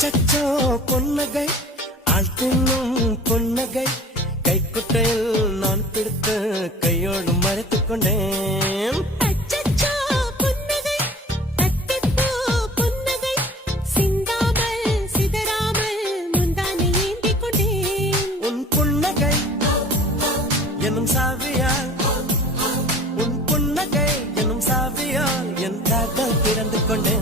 அச்சச்சோ பொன்னகை ஆள் தின்னும் பொன்னகை கைக்குட்டையில் நான் பிடித்து கையோடு மறைத்துக் கொண்டேன். அச்சச்சோ புன்னகை அத்திப்பூ புன்னகை சிந்தாமல் சிதறாமல் முந்தானை ஏந்திக் கொண்டேன். உன் புன்னகை எனும் சாவியால் உன் புன்னகை எனும் சாவியால் என் காதல் திறந்து கொண்டேன்.